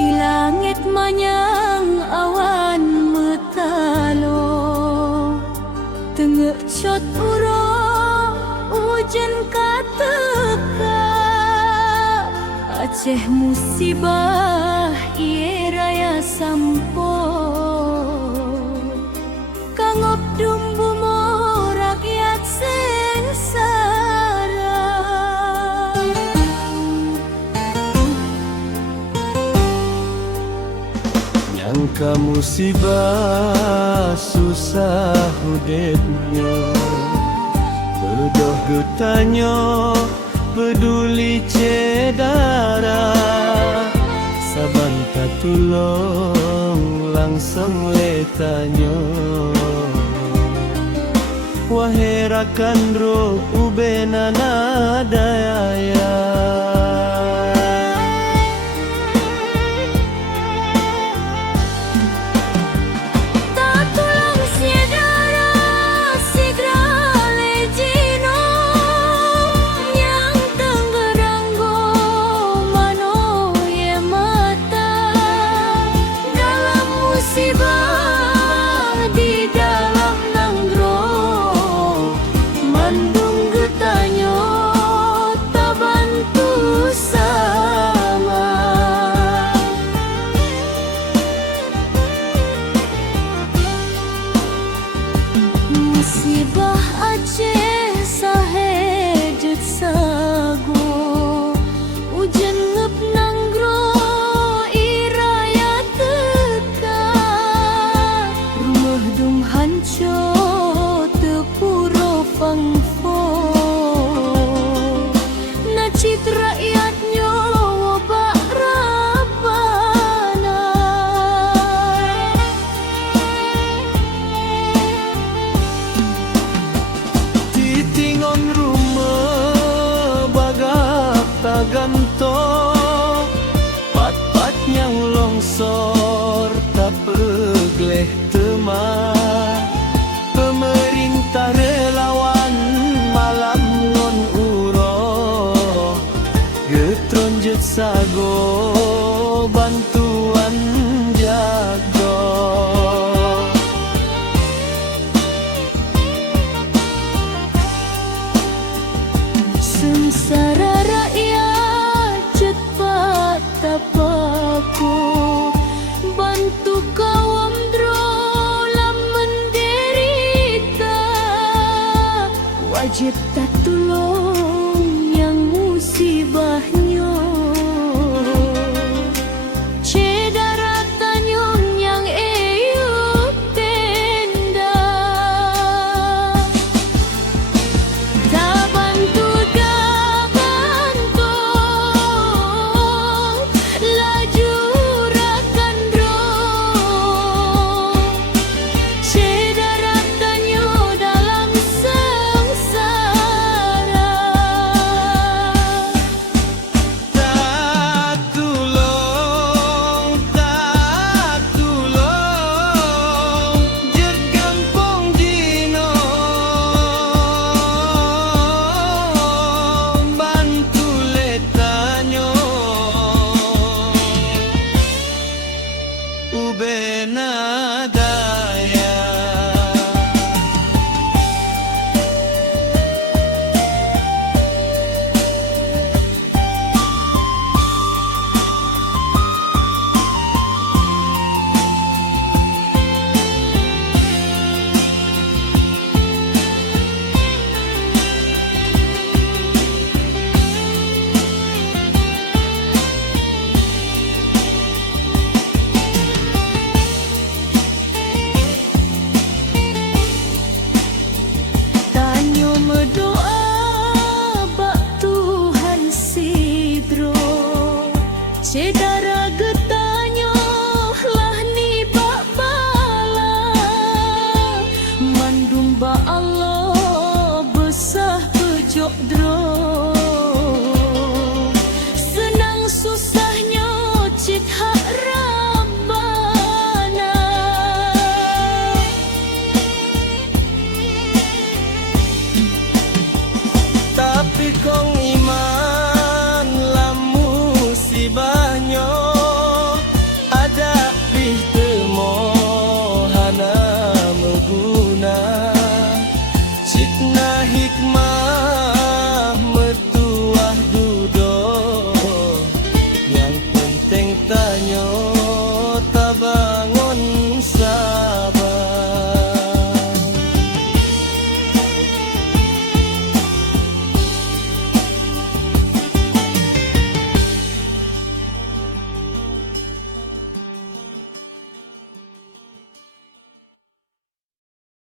Di langit manyang awan metalo, tengah cot uro hujan kateka. Aceh musibah ieu raya sampo, kangop dumbu mo rakyat sengsara. Nyangka musibah susah hudetnya, bedoh getanyo peduli cedara. Saban tulong langsung letanyo, wahai rakan roh ubenana daya. Musibah Aceh sahejet sago, hujan ngep nanggro iraya teka. Rumah dung hanco tepuro pangfo, nacit rakyatnyo wabak rabana. Titingon rumah bagak taganto, pat-pat yang longsor tak pegleh teman. Pemerintah relawan malam ngon uro, getronjet sago bantuan jago. Sengsara rakyat cepat tapaku, bantu kawam dro lamun derita. Wajib tak tulong yang musibahnya, cedaratanyo yang eyup tenda. Tak bantu laju rakan ro, cedaratanyo dalam sengsara. Tak tulong, jer kampung dino, bantu letanyo ubenada.